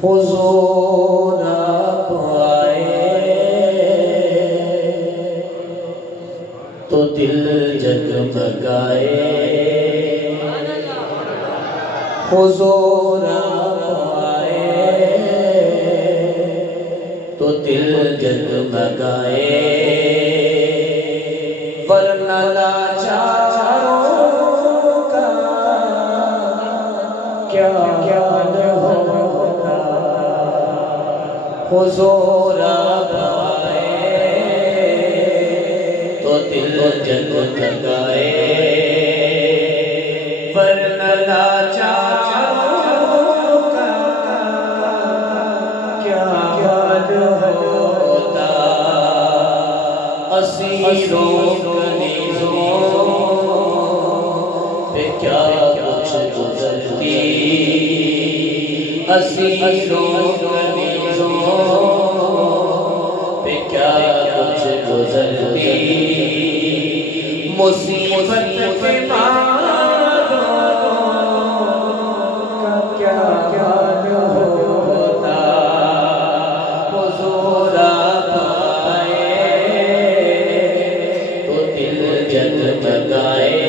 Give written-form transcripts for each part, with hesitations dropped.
हुजूर आप आए तो दिल जगमगाए। हुजूर आप आए तो दिल जगमगाए। वरना लाचारों का क्या हाल होता। हुजूर आप आए तो दिल जगमगाए। वरना लाचारों का क्या हाल होता। असीरों पे क्या कुछ गुजरती। असीरों पे क्या कुछ गुजरती। मुसीबत के मारों का क्या हाल होता। हुजूर आप आए तो दिल जगमगाए।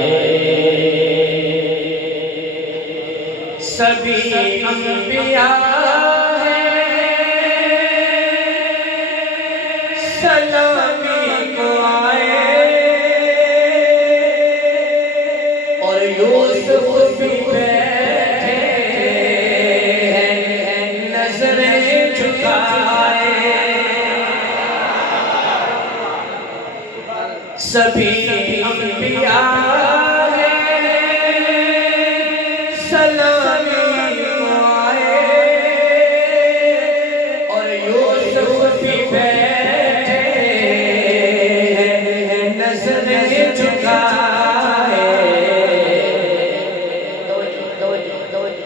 सभी अंबिया सलामी को आए और यूसुफ भी बैठे नजरें झुकाए। सभी अंबिया सलामी को आए और यूसुफ भी बैठे नजरें झुकाए।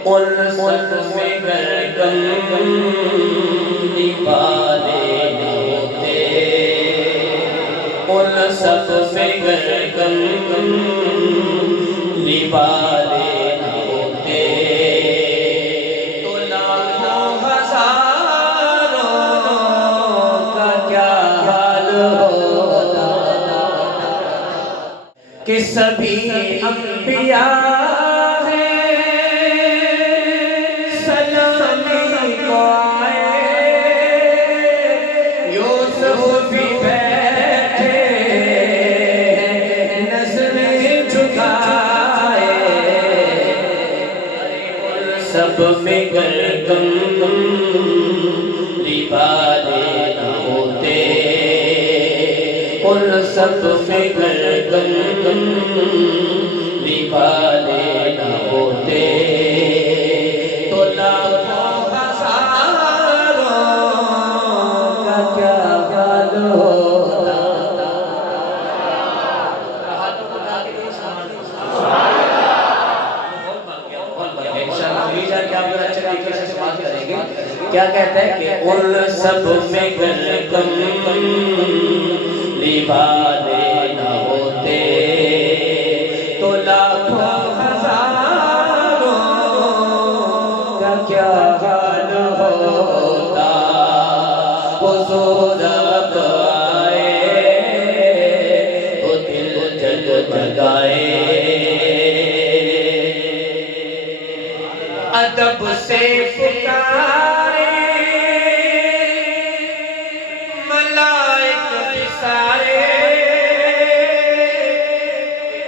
उन में गम निवाले होते। उन सब में गम निवाले होते तो लाखों हजारों का क्या हाल होता। कि सभी अंबिया सलामी को आए। यूसुफ भी बैठे नजरें झुकाए। सब में गम लिबाले न होते। उन सब में गम लिबाले न होते तो लाखों हजारों का क्या हाल होता। क्या कहते हैं कि उन सब में गम लिबाले न होते तो लाखों हजारों का क्या हाल होता। हुजूर आप आए तो दिल जगमगाए। अदब से पुकारे मलाइक भी सारे।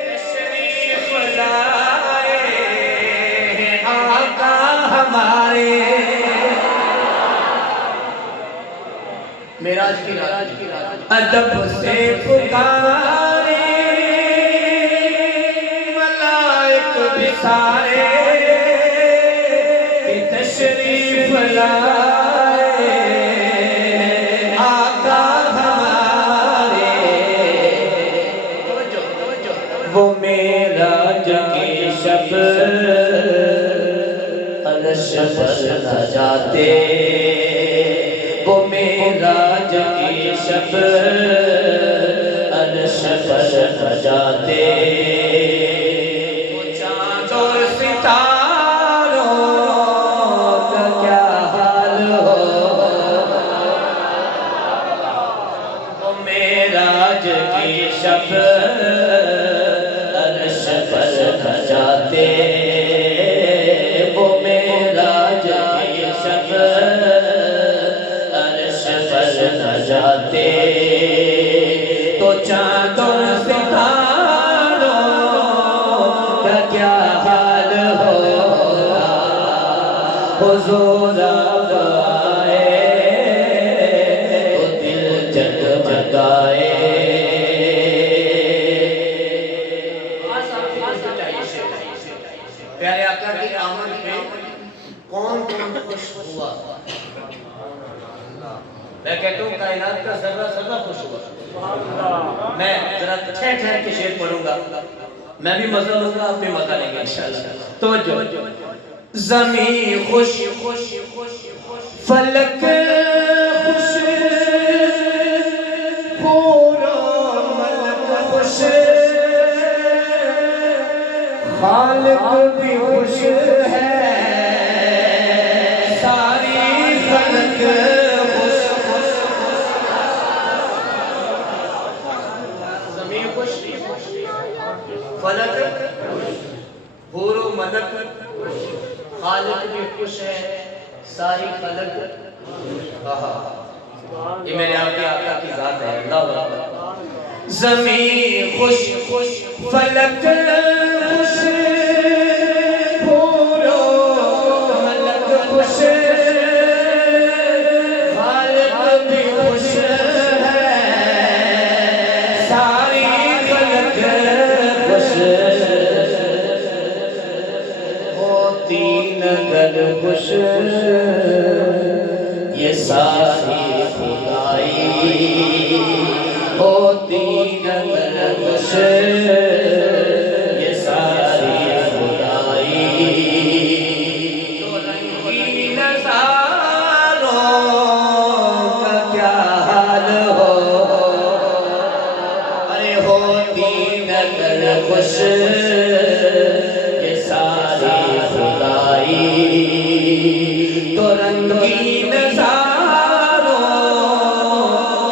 तशरीफ लाए आका हमारे। मेराज की रात अदब से पुकारे मलाइक भी सारे। तशरीफ लाए आका हमारे। वो मेराज की शब अर्श पर न जाते। वो मेराज की शब अर्श पर न जाते। वो चाँद और सितारों का क्या हाल जाते तो चांदों सितारों का क्या हाल होगा। हुजूर आए तो दिल जगमगाए। प्यारे आका की आमद में कौन कौन खुश हुआ? मैं कहता हूँ कायनात का जर्रा जर्रा खुश हुआ। मैं जरा ठहर ठहर के शेर पढ़ूंगा, मैं भी मजा लूंगा, आप भी मजा लेंगे इंशाल्लाह। तो जो ज़मीं खुश, फलक खुश, पूरा मलक खुश, खालिक भी खुश है, सारी फलक खुश। ज़मीं खुश, फलक, पूरा मलक, खालिक भी खुश है, सारी फलक। ये मेरे आपके आका की जात है। अल्लाह। ज़मीं खुश, फलक खुश, पूरा मलक खुश, खालिक भी खुश है, सारी फलक खुश। नगर खुश, ये सारी खुदाई होती। नगर खुश, ये सारी खुदाई। तो रंगीन नज़ारों का क्या हाल हो। अरे होती नगर खुश, तो रंगीन नज़ारों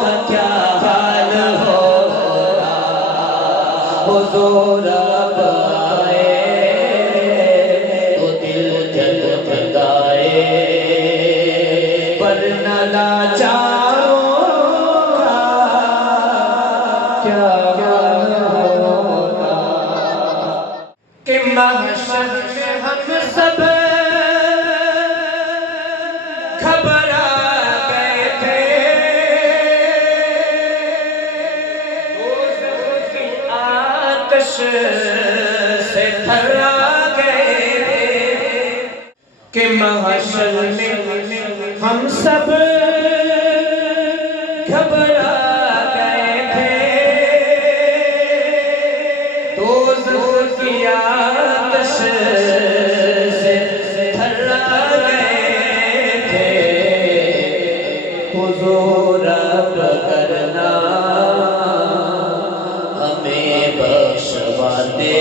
का क्या हाल होगा। हुजूर आए तो दिल जगमगाए, वरना लाचारों का क्या हाल होगा। कि महशर में हम सब घबरा गए थे, दोज़ख की आतिश से थर्रा गए थे। कि महशर में हम सब घबरा गए थे, दोज़ख की आतिश से थर्रा गए थे। हुजूर अब करना हमें बख्शवा दे।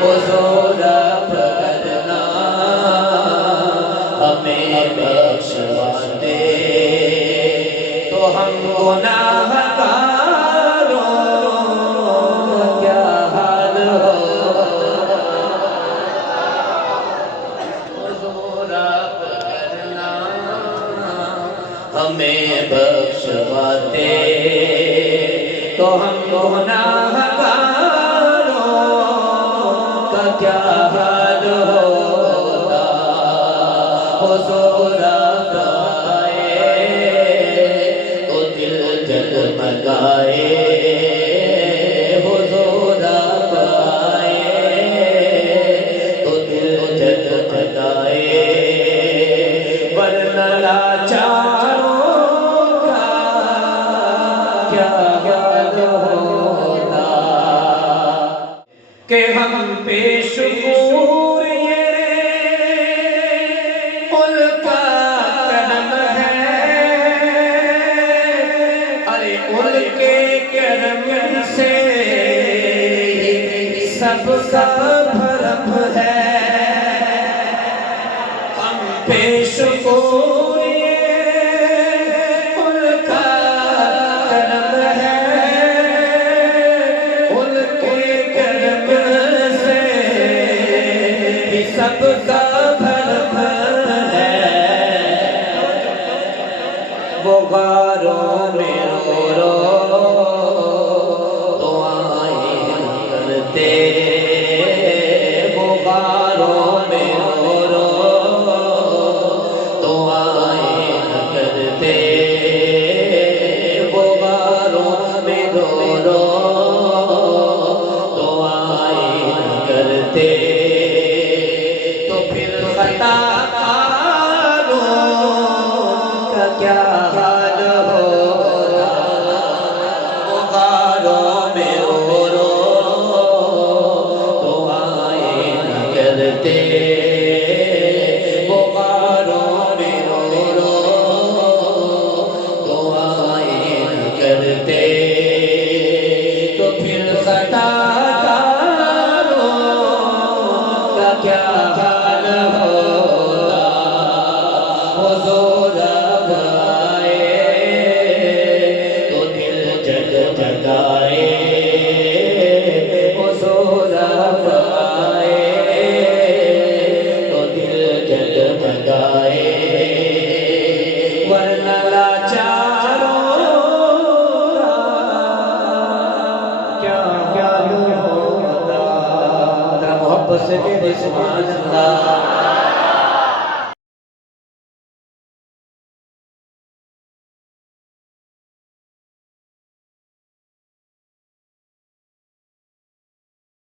हुजूर अब करना हमें बख्शवा दे, तो हम गुनाहगारों का क्या हाल हो। हुजूर अब करना हमें बख्शवा दे, तो हम गुनाहगारों का क्या हाल होगा। हुजूर आए तो दिल जगमगाए। हुजूर आए तो दिल जगमगाए, वरना लाचारों का क्या हाल होगा। कि हम बेशुक्र ये उनका करम है। अरे उनके करम से सबका भरम है। हम बेशुक्र ये उनका करम है, उनके करम से सबका भरम है। वो गारो हो सके रे सुभान अल्लाह।